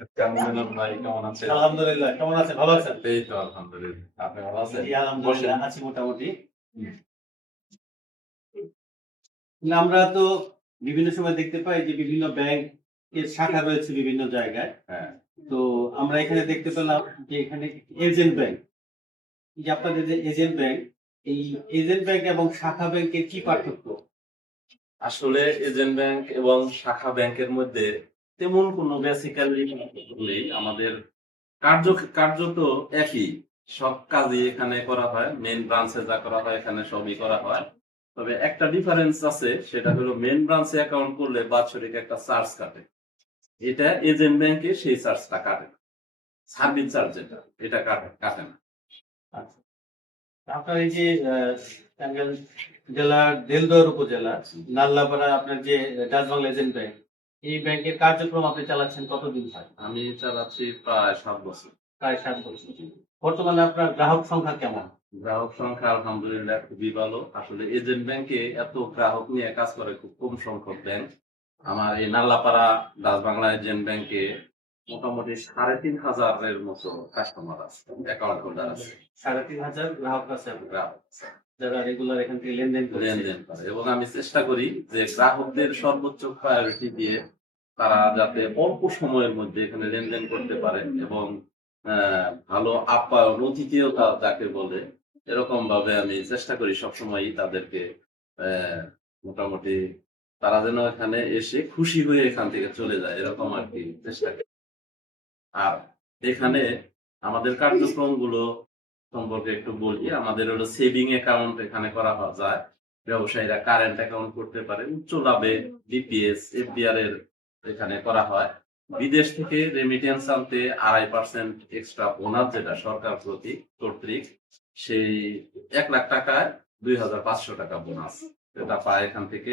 আলহামদুলিল্লাহ কেমন আছেন? ভালো আছেন? এই তো আলহামদুলিল্লাহ আপনি ভালো আছেন? আলহামদুলিল্লাহ আছি মোটামুটি। আমরা তো বিভিন্ন সময় দেখতে পাই যে বিভিন্ন ব্যাংক এর শাখা রয়েছে বিভিন্ন জায়গায়। হ্যাঁ। তো আমরা এখানে দেখতে পেলাম যে এখানে এজেন্ট ব্যাংক। যে আপনাদের যে এজেন্ট ব্যাংক এই এজেন্ট ব্যাংক এবং শাখা ব্যাংকের কি পার্থক্য? আসলে এজেন্ট ব্যাংক এবং শাখা ব্যাংকের মধ্যে তেমন কোনো বেসিক্যালি আমাদের কার্য কার্য তো একই। সব কাজই এখানে করা হয় মেন ব্রাঞ্চে যা করা হয় এখানে সবই করা হয়। তবে একটা ডিফারেন্স আছে সেটা হলো মেন ব্রাঞ্চে অ্যাকাউন্ট করলে বাৎসরিক একটা চার্জ কাটে। এটা এজেন্ট ব্যাংকে সেই চার্জটা কাটে না। সার্ভিস চার্জ যেটা এটা কাটে কাটে না। আচ্ছা। আপনার এই যে আহ, দেলদুয়ার উপজেলা নাল্লাপাড়া আপনার যে ডাচ বাংলা এজেন্ট ব্যাংক এই ব্যাংকের কার্যক্রম আপনি চালাচ্ছেন কতদিন হয় আমি চালাচ্ছি প্রায় সাত বছর। প্রায় সাত বছর। বর্তমানে আপনার গ্রাহক সংখ্যা কেমন? গ্রাহক সংখ্যা আলহামদুলিল্লাহ খুবই ভালো। আসলে এজেন্ট ব্যাংকে এত গ্রাহক নিয়ে কাজ করে খুব কম সংখ্যক ব্যাংক। আমার এই নাল্লাপাড়া ডাচ বাংলা এজেন্ট ব্যাংকে মোটামুটি সাড়ে তিন হাজারের মতো কাস্টমার আছে অ্যাকাউন্ট হোল্ডার আছে। সাড়ে তিন হাজার গ্রাহক আছে গ্রাহক আছে, যারা রেগুলার এখান থেকে লেনদেন করে লেনদেন করে। এবং আমি চেষ্টা করি যে গ্রাহকদের সর্বোচ্চ প্রায়োরিটি দিয়ে তারা যাতে অল্প সময়ের মধ্যে এখানে লেনদেন করতে পারে এবং ভালো আপ্যায়ন অতিথিয়তা যাকে বলে। এরকম ভাবে আমি চেষ্টা করি সবসময়ই তাদেরকে মোটামুটি তারা যেন এখানে এসে খুশি হয়ে এখান থেকে চলে যায়, এরকম আর কি চেষ্টা করি। আর এখানে আমাদের কার্যক্রমগুলো সম্পর্কে একটু বলি। আমাদের হলো সেভিং অ্যাকাউন্ট এখানে করা যায়। ব্যবসায়ীরা কারেন্ট অ্যাকাউন্ট করতে পারে, উচ্চ লাভে ডিপিএস এফডিআর এর এখানে করা হয়। বিদেশ থেকে রেমিটেন্স আনতে আড়াই পার্সেন্ট এক্সট্রা বোনাস যেটা সরকার প্রতি কর্তৃক, সেই এক লাখ টাকায় দুই হাজার পাঁচশো টাকা বোনাস এটা পায় এখান থেকে।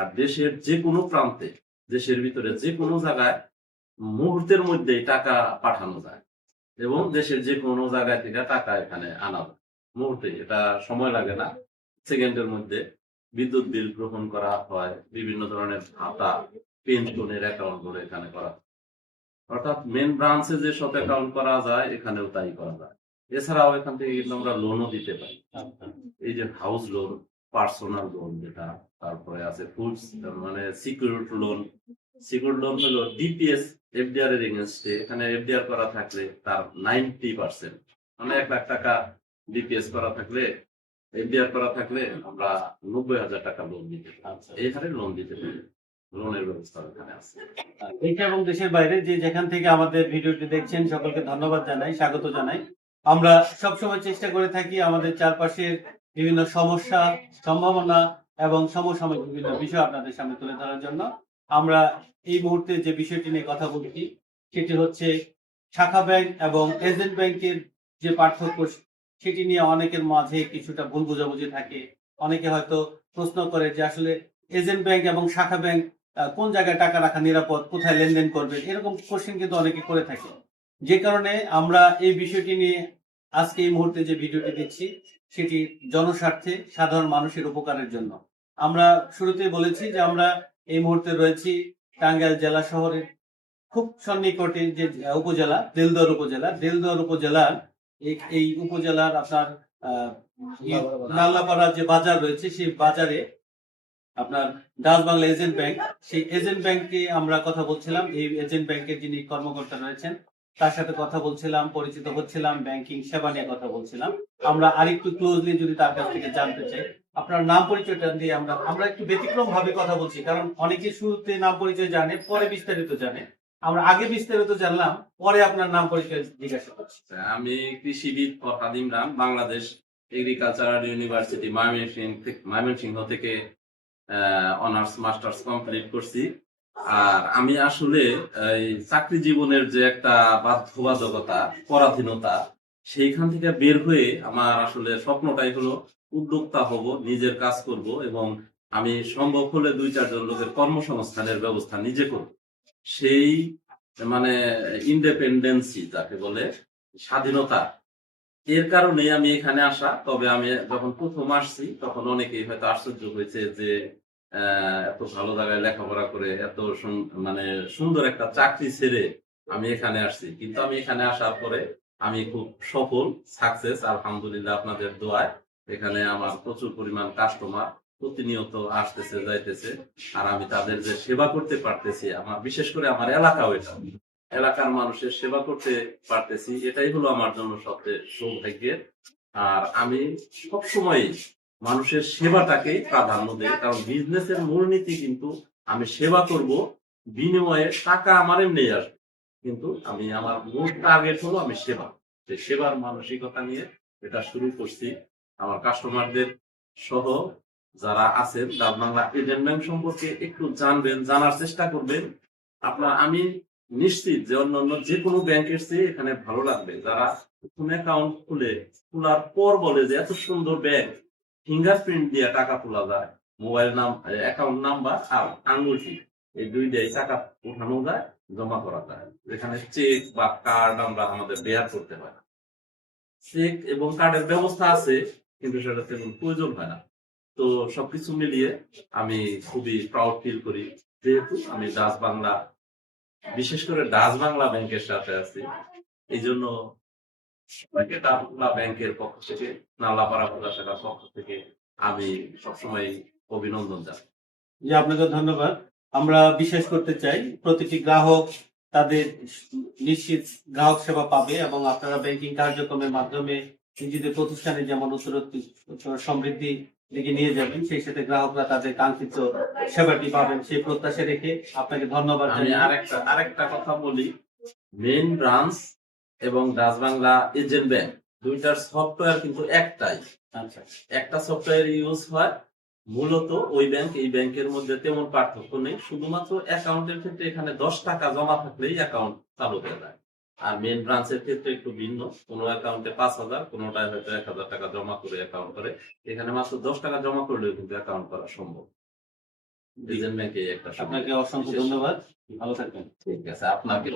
আর দেশের যে কোনো প্রান্তে, দেশের ভিতরে যে কোনো জায়গায় মুহূর্তের মধ্যেই টাকা পাঠানো যায় এবং দেশের যে কোনো জায়গা থেকে টাকা এখানে আনা যায়। মুহূর্তে এটা সময় লাগে না সেকেন্ডের মধ্যে বিদ্যুৎ বিল গ্রহণ করা হয়, বিভিন্ন ধরনের ভাতা পেনশনের অ্যাকাউন্ট করে এখানে করা। হয়। অর্থাৎ মেন ব্রাঞ্চে যে সব অ্যাকাউন্ট করা যায় এখানেও তাই করা যায়। এছাড়াও এখান থেকে কিন্তু আমরা লোনও দিতে পারি। আচ্ছা। এই যে হাউস লোন পার্সোনাল লোন যেটা তারপরে আছে ফুল মানে সিকিউরিড লোন সিকিউরিড লোন হলো ডিপিএস এফডিআর এর এগেনস্টে এখানে এফডিআর করা থাকলে তার নাইনটি পার্সেন্ট মানে এক লাখ টাকা ডিপিএস করা থাকলে এফডিআর করা থাকলে আমরা নব্বই হাজার টাকা লোন দিতে পারি। আচ্ছা। এই হারে লোন দিতে পারি। লোনের ব্যবস্থা এখানে আছে। দেশে এবং দেশের বাইরে যে যেখান থেকে আমাদের ভিডিওটি দেখছেন, সকলকে ধন্যবাদ জানাই, স্বাগত জানাই। আমরা সবসময় চেষ্টা করে থাকি আমাদের চারপাশের বিভিন্ন সমস্যা, সম্ভাবনা এবং সমসাময়িক বিভিন্ন বিষয় আপনাদের সামনে তুলে ধরার জন্য। আমরা এই মুহূর্তে যে বিষয়টি নিয়ে কথা বলছি, সেটি হচ্ছে শাখা ব্যাংক এবং এজেন্ট ব্যাংকের যে পার্থক্য, সেটি নিয়ে অনেকের মাঝে কিছুটা ভুল বোঝাবুঝি থাকে। অনেকে হয়তো প্রশ্ন করে যে আসলে এজেন্ট ব্যাংক এবং শাখা ব্যাংক কোন জায়গায় টাকা রাখা নিরাপদ কোথায় লেনদেন করবে এরকম কোশ্চেন কিন্তু অনেকে করে থাকে। যে কারণে আমরা এই বিষয়টি নিয়ে আজকে এই মুহূর্তে যে ভিডিওটি দিচ্ছি সেটি জনস্বার্থে সাধারণ মানুষের উপকারের জন্য। আমরা শুরুতেই বলেছি যে আমরা এই মুহূর্তে রয়েছি টাঙ্গাইল জেলা শহরের খুব সন্নিকটে যে উপজেলা দেলদুয়ার উপজেলা। দেলদর উপজেলার এই- উপজেলার আপনার আহ, নাল্লাপাড়া যে বাজার রয়েছে সেই বাজারে আপনার ডাচ বাংলা এজেন্ট ব্যাংক, সেই এজেন্ট ব্যাংকে আমরা কথা বলছিলাম। এই এজেন্ট ব্যাংকের যিনি কর্মকর্তা রয়েছেন, তার সাথে কথা বলছিলাম, পরিচিত হচ্ছিলাম, ব্যাংকিং সেবা নিয়ে কথা বলছিলাম। আমরা আরেকটু ক্লোজলি যদি তার কাছ থেকে জানতে চাই, আপনার নাম পরিচয়টা দিয়ে আমরা আমরা একটু ব্যতিক্রম ভাবে কথা বলছি, কারণ অনেকে শুরুতে নাম পরিচয় জানে, পরে বিস্তারিত জানে। আমরা আগে বিস্তারিত জানলাম, পরে আপনার নাম পরিচয় জিজ্ঞাসা করছি। আমি কৃষিবিদ ফরহাদ রাম, বাংলাদেশ এগ্রিকালচারাল ইউনিভার্সিটি ময়মনসিংহ থেকে অনার্স মাস্টার্স কমপ্লিট করছি। আর আমি আসলে এই চাকরি জীবনের যে একটা বাধ্যবাধকতা, পরাধীনতা, সেইখান থেকে বের হয়ে আমার আসলে স্বপ্নটাই হলো উদ্যোক্তা হব, নিজের কাজ করব এবং আমি সম্ভব হলে দুই, চারজন লোকের কর্মসংস্থানের ব্যবস্থা নিজে করব। সেই মানে ইন্ডিপেন্ডেন্সি যাকে বলে, স্বাধীনতা, এর কারণে আমি এখানে আসা। তবে আমি যখন প্রথম আসছি, তখন অনেকেই হয়তো আশ্চর্য হয়েছে যে এত ভালো জায়গায় লেখাপড়া করে, এত মানে সুন্দর একটা চাকরি ছেড়ে আমি এখানে আসছি। কিন্তু আমি এখানে আসার পরে আমি খুব সফল সাকসেস আলহামদুলিল্লাহ আপনাদের দোয়ায়। এখানে আমার প্রচুর পরিমাণ কাস্টমার প্রতিনিয়ত আসতেছে, যাইতেছে। আর আমি তাদের যে সেবা করতে পারতেছি, আমার, বিশেষ করে আমার এলাকাও এটা। এলাকার মানুষের সেবা করতে পারতেছি, এটাই হলো আমার জন্য সবচেয়ে সৌভাগ্যের। আর আমি সবসময় মানুষের সেবাটাকেই প্রাধান্য দেয়। কারণ বিজনেসের মূলনীতি কিন্তু আমি সেবা করব, বিনিময়ে টাকা আমার এমনি আসবে। কিন্তু আমি আমার মূল টার্গেট হলো আমি সেবা। সেবার মানসিকতা নিয়ে এটা শুরু করছি। আমার কাস্টমারদের সহ যারা আছেন, ডাক বাংলা এজেন্ট ব্যাংক সম্পর্কে একটু জানবেন, জানার চেষ্টা করবেন। আপনার, আমি নিশ্চিত যে অন্যান্য যে কোনো ব্যাংকের চেয়ে এখানে ভালো লাগবে। যারা প্রথম অ্যাকাউন্ট খুলে, খোলার পর বলে যে এত সুন্দর ব্যাংক ফিঙ্গারপ্রিন্ট দিয়ে টাকা তোলা যায় মোবাইল নাম অ্যাকাউন্ট নাম্বার আর আঙ্গুলটি এই দুইটাই টাকা উঠানো যায়, জমা করা যায়। যেখানে চেক বা কার্ড আমরা আমাদের বেয়ার করতে হয় না চেক এবং কার্ডের ব্যবস্থা আছে, কিন্তু সেটা তেমন প্রয়োজন হয় না। তো সবকিছু মিলিয়ে আমি খুবই প্রাউড ফিল করি। যেহেতু আমি ডাচ বাংলা, বিশেষ করে ডাচ বাংলা ব্যাংকের সাথে আছি এই জন্য সবাইকে ব্যাংকের পক্ষ থেকে নাল্লাপাড়া শাখার পক্ষ থেকে আমি সবসময় অভিনন্দন জানাই যে আপনাকে ধন্যবাদ আমরা বিশেষ করতে চাই প্রতিটি গ্রাহক তাদের নিশ্চিত গ্রাহক সেবা পাবে এবং আপনারা ব্যাংকিং কার্যক্রমের মাধ্যমে নিজেদের প্রতিষ্ঠানে যেমন উত্তরোত্তর সমৃদ্ধি দিকে নিয়ে যাবেন সেই সাথে গ্রাহকরা তাদের কাঙ্ক্ষিত সেবাটি পাবেন সেই প্রত্যাশা রেখে আপনাকে ধন্যবাদ আমি। আরেকটা আরেকটা কথা বলি মেইন ব্রাঞ্চ এবং ডাচ বাংলা এজেন্ট ব্যাংক। দুইটার সফটওয়্যার কিন্তু একটাই। আচ্ছা। একটা সফটওয়্যার ইউজ হয় মূলত ওই ব্যাংক এই ব্যাংকের মধ্যে তেমন পার্থক্য নেই। শুধুমাত্র অ্যাকাউন্টের ক্ষেত্রে এখানে দশ টাকা জমা থাকলেই অ্যাকাউন্ট চালু হয়ে যায়। আর মেন ব্রাঞ্চের ক্ষেত্রে একটু ভিন্ন। কোনো অ্যাকাউন্টে পাঁচ হাজার কোনোটায় হয়তো এক হাজার টাকা জমা করে অ্যাকাউন্ট করে। এখানে মাত্র দশ টাকা জমা করলেও কিন্তু অ্যাকাউন্ট করা সম্ভব। ব্যাংকে একটা। আপনাকে অসংখ্য ধন্যবাদ। ভালো থাকবেন। ঠিক আছে আপনাকে